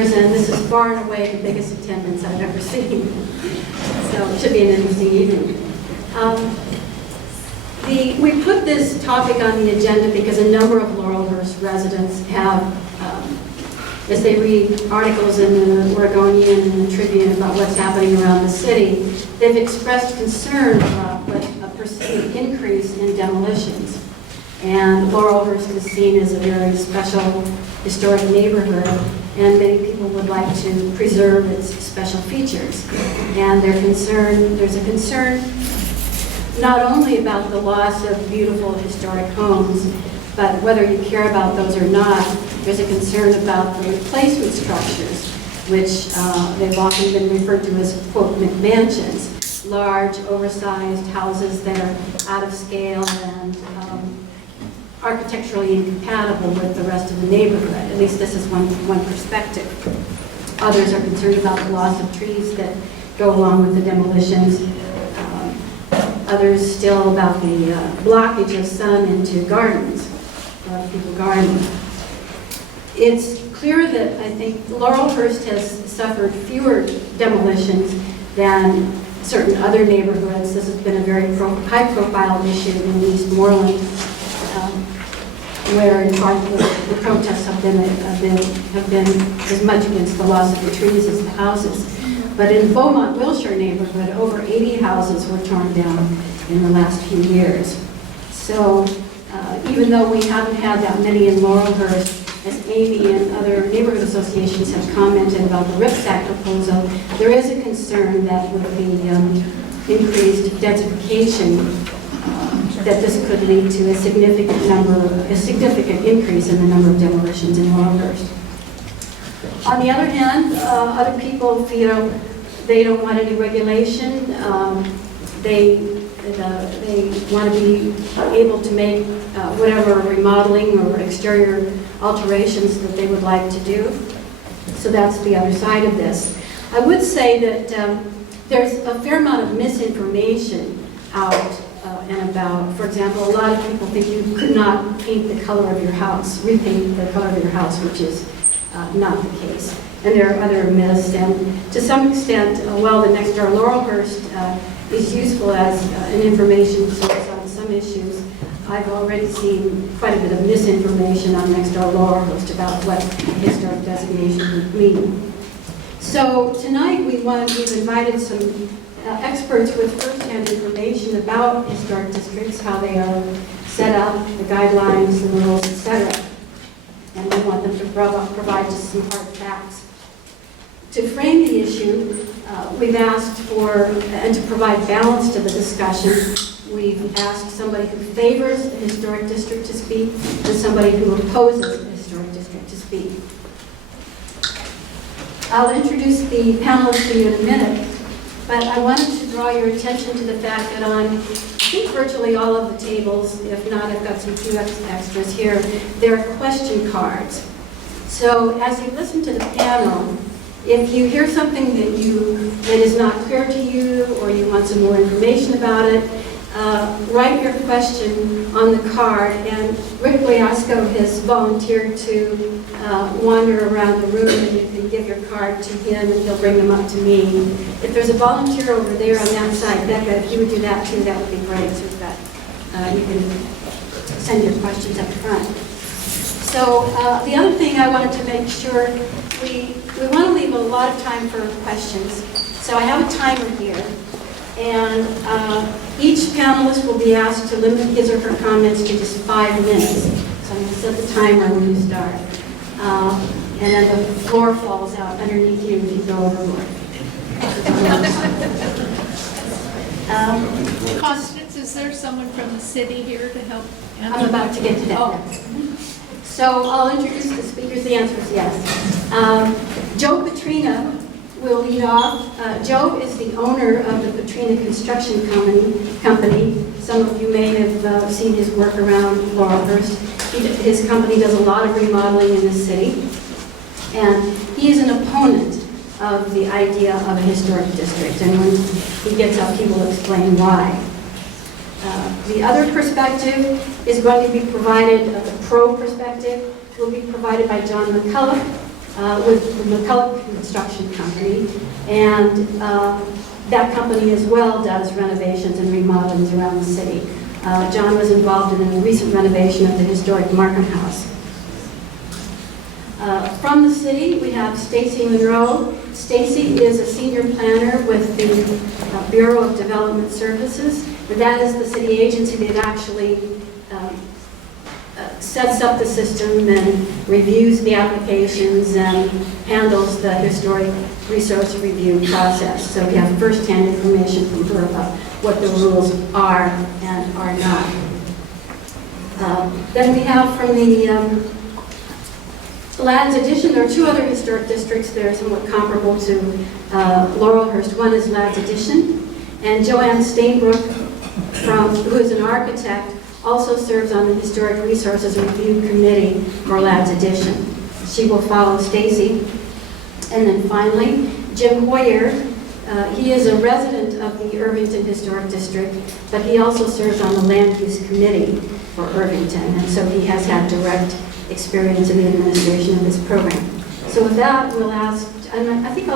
And this is far and away the biggest attendance I've ever seen. So it should be an interesting evening. We put this topic on the agenda because a number of Laurelhurst residents have, as they read articles in the Oregonian and the Tribune about what's happening around the city, they've expressed concern about a perceived increase in demolitions. And Laurelhurst is seen as a very special historic neighborhood, and many people would like to preserve its special features. And there's a concern not only about the loss of beautiful historic homes, but whether you care about those or not, there's a concern about the replacement structures, which they've often been referred to as, quote, McMansions, large, oversized houses that are out of scale and architecturally incompatible with the rest of the neighborhood. At least this is one perspective. Others are concerned about the loss of trees that go along with the demolitions. Others still about the blockage of sun into gardens. A lot of people garden. It's clear that I think Laurelhurst has suffered fewer demolitions than certain other neighborhoods. This has been a very high-profile issue in Eastmoreland, where in part the protests have been as much against the loss of the trees as the houses. But in Beaumont, Wilshire neighborhood, over 80 houses were torn down in the last few years. So even though we haven't had that many in Laurelhurst, as Amy and other neighborhood associations have commented about the RIPSAC proposal, there is a concern that with the increased densification, that this could lead to a significant increase in the number of demolitions in Laurelhurst. On the other hand, other people feel they don't want any regulation. They want to be able to make whatever remodeling or exterior alterations that they would like to do. So that's the other side of this. I would say that there's a fair amount of misinformation out and about. For example, a lot of people think you could not paint the color of your house, repaint the color of your house, which is not the case. And there are other myths, and to some extent, while the next door Laurelhurst is useful as an information source on some issues, I've already seen quite a bit of misinformation on next door Laurelhurst about what historic designation would mean. So tonight we've invited some experts with first-hand information about historic districts, how they are set up, the guidelines, the rules, etc. And we want them to provide just some hard facts. To frame the issue, we've asked for, and to provide balance to the discussion, we've asked somebody who favors a historic district to speak and somebody who opposes a historic district to speak. I'll introduce the panelists to you in a minute, but I wanted to draw your attention to the fact that on, I think, virtually all of the tables, if not, I've got some few extras here, there are question cards. So as you listen to the panel, if you hear something that is not clear to you or you want some more information about it, write your question on the card, and Rick Liasco has volunteered to wander around the room, and you can give your card to him and he'll bring them up to me. If there's a volunteer over there on that side, Becca, if you would do that too, that would be great, so that you can send your questions up front. So the other thing I wanted to make sure, we want to leave a lot of time for questions. So I have a timer here, and each panelist will be asked to limit his or her comments to just 5 minutes. So I'm going to set the timer when you start. And then the floor falls out underneath you if you go overboard. Constance, is there someone from the city here to help answer? I'm about to get to that. Oh. So I'll introduce the speakers. The answer is yes. Joe Petrina will lead off. Joe is the owner of the Petrina Construction Company. Some of you may have seen his work around Laurelhurst. His company does a lot of remodeling in the city. And he is an opponent of the idea of a historic district. And when he gets up, he will explain why. The other perspective is going to be provided, the pro perspective will be provided by John McCullough. with the McCulloch Construction Company, and that company as well does renovations and remodelings around the city. John was involved in a recent renovation of the historic Markham House. From the city, we have Stacy Monroe. Stacy is a senior planner with the Bureau of Development Services. And that is the city agency that actually sets up the system and reviews the applications and handles the historic resource review process. So we have first-hand information from her about what the rules are and are not. Then we have from the Lad's Addition, there are two other historic districts that are somewhat comparable to Laurelhurst. One is Lad's Addition, and Joanne Stainbrook, who is an architect, also serves on the Historic Resources Review Committee for Lad's Addition. She will follow Stacy. And then finally, Jim Hoyer. He is a resident of the Irvington Historic District, but he also serves on the Land Use Committee for Irvington, and so he has had direct experience in the administration of this program. So with that, we'll ask, and I think I'll